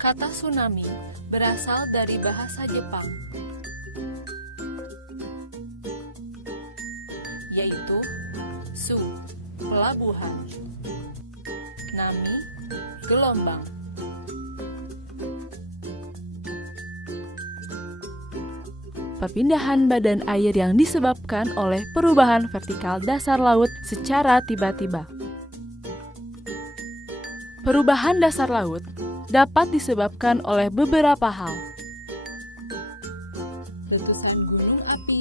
Kata tsunami berasal dari bahasa Jepang, yaitu su, pelabuhan, nami, gelombang. Perpindahan badan air yang disebabkan oleh perubahan vertikal dasar laut secara tiba-tiba. Perubahan dasar laut dapat disebabkan oleh beberapa hal. Letusan gunung api,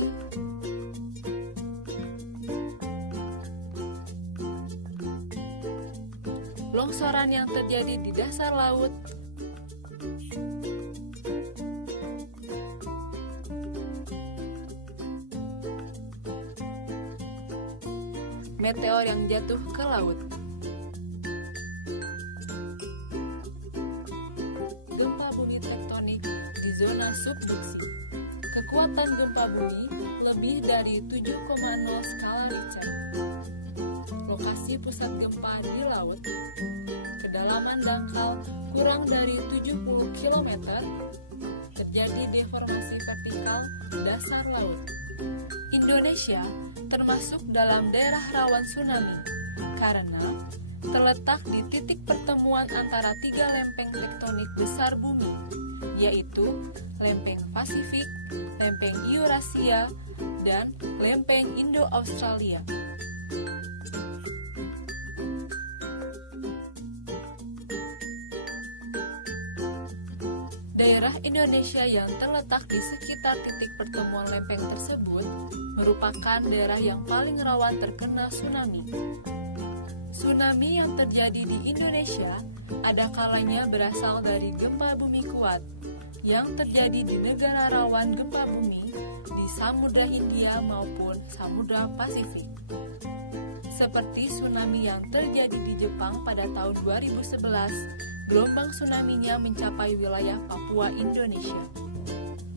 longsoran yang terjadi di dasar laut, meteor yang jatuh ke laut, gempa bumi tektonik di zona subduksi. Kekuatan gempa bumi lebih dari 7,0 skala Richter. Lokasi pusat gempa di laut. Kedalaman dangkal kurang dari 70 km. Terjadi deformasi vertikal dasar laut. Indonesia termasuk dalam daerah rawan tsunami karena terletak di titik pertemuan antara 3 lempeng tektonik besar bumi, yaitu lempeng Pasifik, lempeng Eurasia, dan lempeng Indo-Australia. Daerah Indonesia yang terletak di sekitar titik pertemuan lempeng tersebut merupakan daerah yang paling rawan terkena tsunami. Tsunami yang terjadi di Indonesia ada kalanya berasal dari gempa bumi kuat yang terjadi di negara rawan gempa bumi di Samudra Hindia maupun Samudra Pasifik. Seperti tsunami yang terjadi di Jepang pada tahun 2011, gelombang tsunami-nya mencapai wilayah Papua, Indonesia.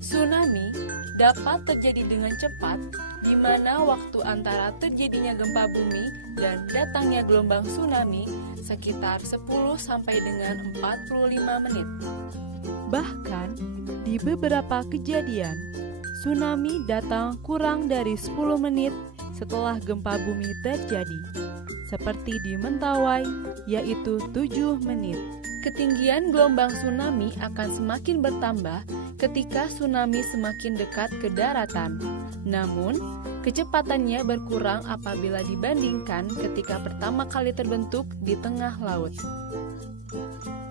Tsunami dapat terjadi dengan cepat, di mana waktu antara terjadinya gempa bumi dan datangnya gelombang tsunami sekitar 10 sampai dengan 45 menit. Bahkan, di beberapa kejadian, tsunami datang kurang dari 10 menit setelah gempa bumi terjadi, seperti di Mentawai, yaitu 7 menit. Ketinggian gelombang tsunami akan semakin bertambah ketika tsunami semakin dekat ke daratan. Namun, kecepatannya berkurang apabila dibandingkan ketika pertama kali terbentuk di tengah laut.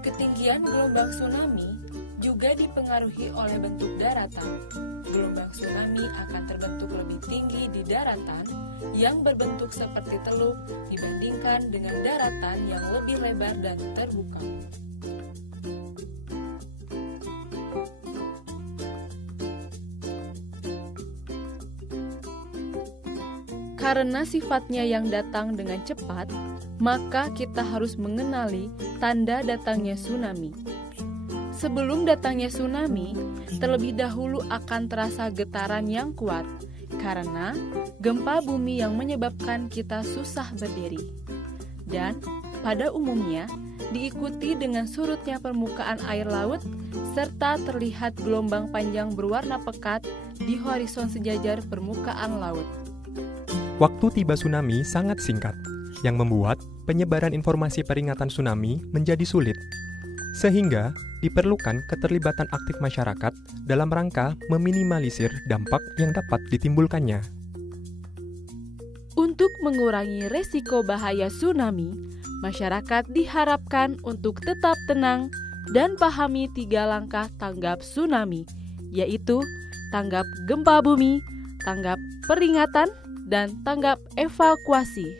Ketinggian gelombang tsunami juga dipengaruhi oleh bentuk daratan. Gelombang tsunami akan terbentuk lebih tinggi di daratan yang berbentuk seperti teluk dibandingkan dengan daratan yang lebih lebar dan terbuka. Karena sifatnya yang datang dengan cepat, maka kita harus mengenali tanda datangnya tsunami. Sebelum datangnya tsunami, terlebih dahulu akan terasa getaran yang kuat, karena gempa bumi yang menyebabkan kita susah berdiri. Dan pada umumnya, diikuti dengan surutnya permukaan air laut, serta terlihat gelombang panjang berwarna pekat di horizon sejajar permukaan laut. Waktu tiba tsunami sangat singkat, yang membuat penyebaran informasi peringatan tsunami menjadi sulit. Sehingga diperlukan keterlibatan aktif masyarakat dalam rangka meminimalisir dampak yang dapat ditimbulkannya. Untuk mengurangi resiko bahaya tsunami, masyarakat diharapkan untuk tetap tenang dan pahami 3 langkah tanggap tsunami, yaitu tanggap gempa bumi, tanggap peringatan, dan tanggap evakuasi.